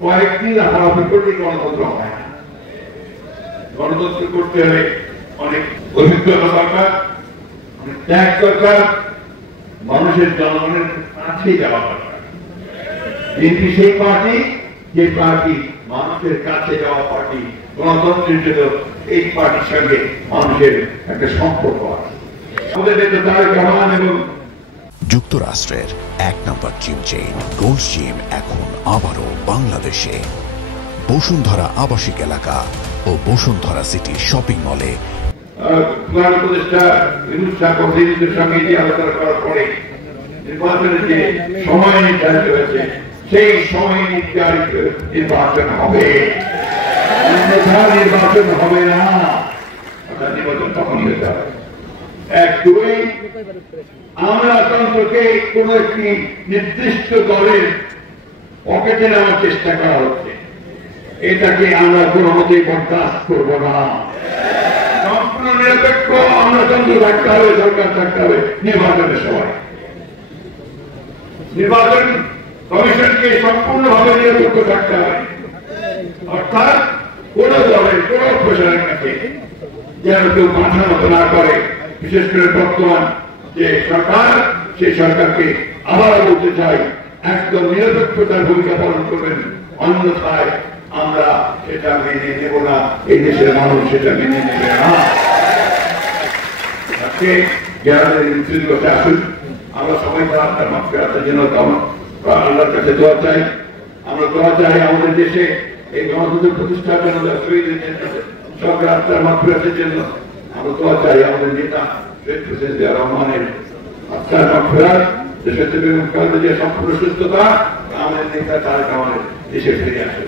কয়েকদিন লাফালাফি করলে গণতন্ত্র হয় না। গণতন্ত্র করতে হলে অনেক অভিজ্ঞতা দরকার, অনেক ত্যাগ দরকার, মানুষের জনগণের কাছে যাওয়া দরকার। বিএনপি সেই পার্টি যে পার্টি মানুষের কাছে যাওয়া পার্টি। গণতন্ত্রের জন্য এই পার্টির সঙ্গে মানুষের একটা সম্পর্ক আছে। আমাদের নেতা তারেক রহমান এবং যুক্তরাষ্ট্রের ১ নম্বর জিম চেইন গোল্ড জিম এখন আবারও বাংলাদেশে। বসুন্ধরা আবাসিক এলাকা ও বসুন্ধরা সিটি শপিং মলে। প্রধান উপদেষ্টা বিনোদ সাগরের সঙ্গে যে আলোচনা করার পরে নির্বাচনের যে সময় নির্ধারিত হয়েছে সেই সময় নির্ধারিত নির্বাচন হবে, নির্বাচন হবে না। নির্বাচন তখন হতে হবে। এক দুই, আমরা তন্ত্রকে কোন একটি নির্দিষ্ট দলের পকেটে নেওয়ার চেষ্টা করা হচ্ছে, এটাকে আমরা কোন মতেই বরদাস্ত করব না। সম্পূর্ণ নিরপেক্ষ আমলাতন্ত্র থাকতে হবে, সরকার থাকতে হবে নির্বাচনের সময়। নির্বাচন কমিশনকে সম্পূর্ণভাবে নিরপেক্ষ থাকতে হবে, অর্থাৎ কোন দলের কোন প্রশাসনের কাছে যেন কেউ মাথা মতো না করে। বিশেষ করে বর্তমান যে সরকার, সেই সরকারকে আবার বলতে চাই, একদম নিরপেক্ষতার ভূমিকা পালন করবেন, অন্যথায় আমরা সেটা মেনে নেব না, এই দেশের মানুষ সেটা মেনে নেবে না। আজকে যারা মৃত্যু দিবসে আসুন, আমরা সবাই তার মাফিরাতের জন্য আল্লাহর কাছে দোয়া চাই। আমরা দোয়া চাই আমাদের দেশে এই গণতন্ত্র প্রতিষ্ঠার জন্য, সরকার আত্মার মাফিরাতের জন্য আমরা দোয়া চাই। আমাদের নেতা শহীদ প্রেসিডেন্ট জিয়া রহমানের আত্মার মাফিরাত, দেশের সম্পূর্ণ সুস্থতা, আমাদের নেতা তারেক রহমানের দেশে ফিরে আসে।